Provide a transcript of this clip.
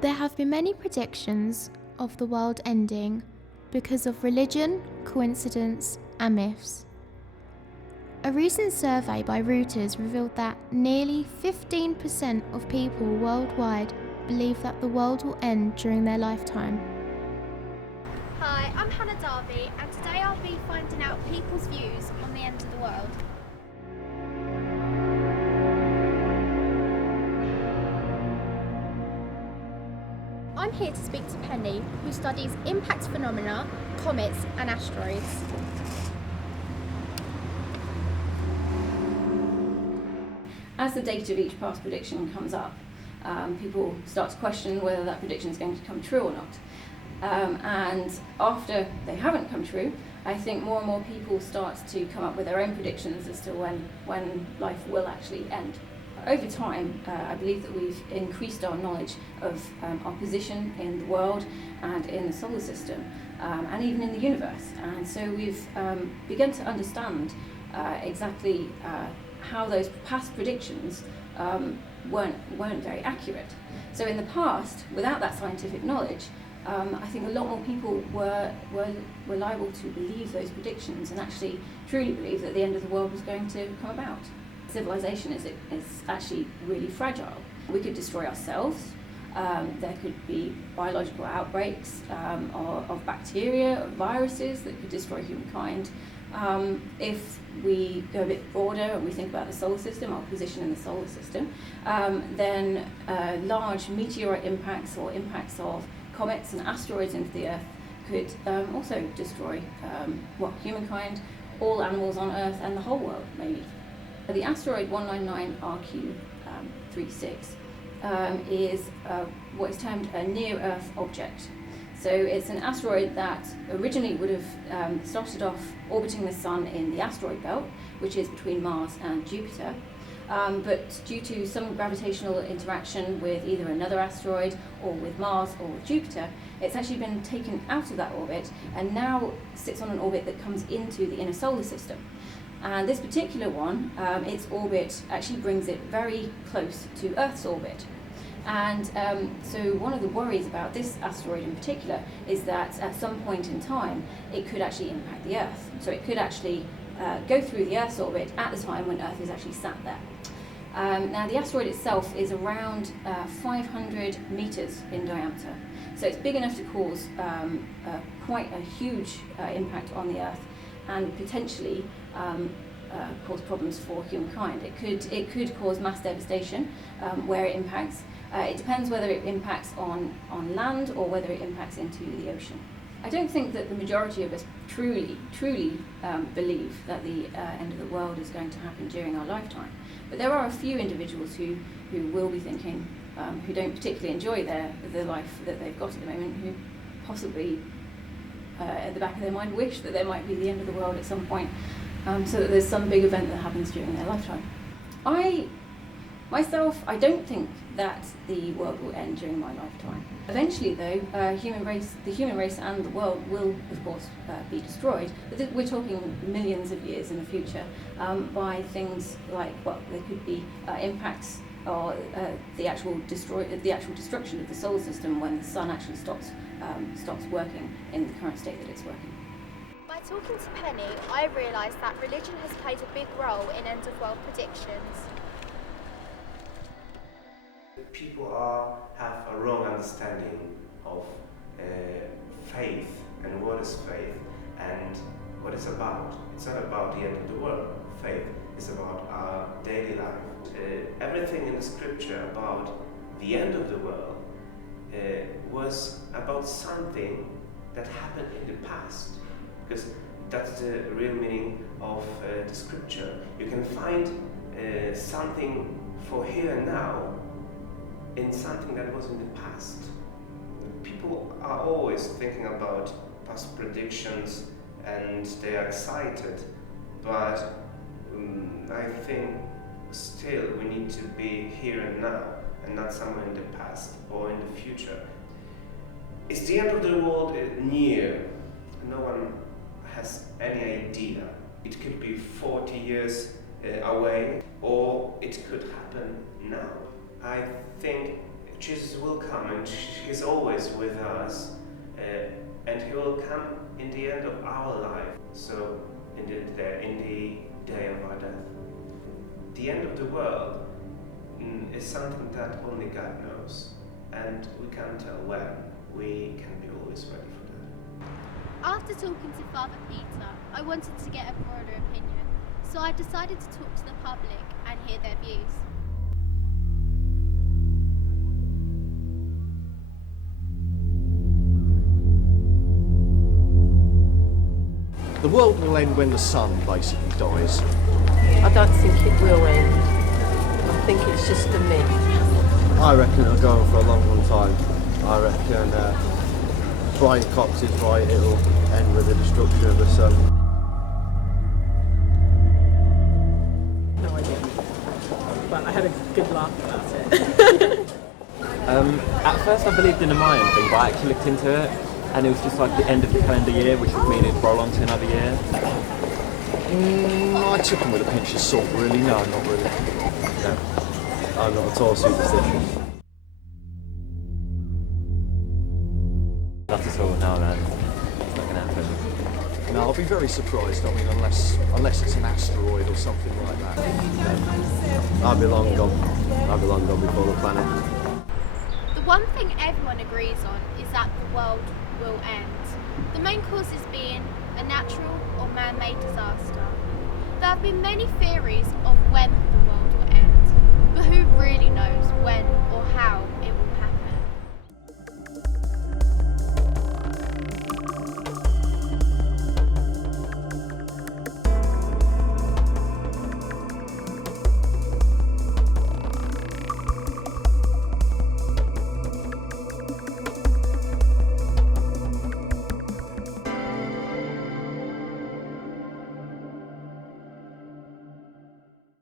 There have been many predictions of the world ending because of religion, coincidence, and myths. A recent survey by Reuters revealed that nearly 15% of people worldwide believe that the world will end during their lifetime. Hi, I'm Hannah Darby, and today I'll be finding out people's views on the end of the world. I'm here to speak to Penny, who studies impact phenomena, comets and asteroids. As the date of each past prediction comes up, people start to question whether that prediction is going to come true or not. And after they haven't come true, I think more and more people start to come up with their own predictions as to when life will actually end. Over time, I believe that we've increased our knowledge of our position in the world and in the solar system, and even in the universe. And so we've begun to understand exactly how those past predictions weren't very accurate. So in the past, without that scientific knowledge, I think a lot more people were liable to believe those predictions and actually truly believe that the end of the world was going to come about. Civilization is actually really fragile. We could destroy ourselves. There could be biological outbreaks of bacteria, of viruses that could destroy humankind. If we go a bit broader and we think about the solar system, our position in the solar system, then large meteorite impacts or impacts of comets and asteroids into the Earth could also destroy humankind, all animals on Earth, and the whole world, maybe. The asteroid 199RQ36 is what is termed a near-Earth object. So it's an asteroid that originally would have started off orbiting the Sun in the asteroid belt, which is between Mars and Jupiter. But due to some gravitational interaction with either another asteroid or with Mars or with Jupiter, it's actually been taken out of that orbit and now sits on an orbit that comes into the inner solar system. And this particular one, its orbit actually brings it very close to Earth's orbit. And so one of the worries about this asteroid in particular is that at some point in time it could actually impact the Earth. So it could actually go through the Earth's orbit at the time when Earth is actually sat there. Now the asteroid itself is around 500 meters in diameter. So it's big enough to cause quite a huge impact on the Earth and potentially cause problems for humankind. It could cause mass devastation where it impacts. It depends whether it impacts on land or whether it impacts into the ocean. I don't think that the majority of us truly believe that the end of the world is going to happen during our lifetime. But there are a few individuals who will be thinking, who don't particularly enjoy the life that they've got at the moment, who possibly at the back of their mind wish that there might be the end of the world at some point, so that there's some big event that happens during their lifetime. Myself, I don't think that the world will end during my lifetime. Eventually, though, the human race and the world will, of course, be destroyed. But we're talking millions of years in the future by things like, there could be impacts or the actual destruction of the solar system when the sun actually stops working in the current state that it's working. By talking to Penny, I realised that religion has played a big role in end-of-world predictions. People have a wrong understanding of faith and what is faith and what it's about. It's not about the end of the world. Faith is about our daily life. Everything in the scripture about the end of the world was about something that happened in the past, because that's the real meaning of the scripture. You can find something for here and now in something that was in the past. People are always thinking about past predictions and they are excited, but I think still we need to be here and now and not somewhere in the past or in the future. Is the end of the world near? No one has any idea. It could be 40 years away, or it could happen now. I think Jesus will come, and He's always with us, and He will come in the end of our life, so in the day of our death. The end of the world is something that only God knows, and we can't tell when. We can be always ready for that. After talking to Father Peter, I wanted to get a broader opinion, so I decided to talk to the public and hear their views. The world will end when the sun basically dies. I don't think it will end. I think it's just a myth. I reckon it'll go on for a long, long time. I reckon Brian Cox is right, it'll end with the destruction of the sun. No idea. But I had a good laugh about it. At first I believed in the Mayan thing, but I actually looked into it, and it was just like the end of the calendar year, which would mean it'd roll on to another year. I took them with a pinch of salt, really. No, not really. No, I'm not at all superstitious. Not at all, no man. It's not gonna happen. No, I'll be very surprised. I mean, unless it's an asteroid or something like that. I'll be long gone. I'll be long gone before the planet. The one thing everyone agrees on is that the world will end. The main causes being a natural or man-made disaster. There have been many theories of when the world will end, but who really knows?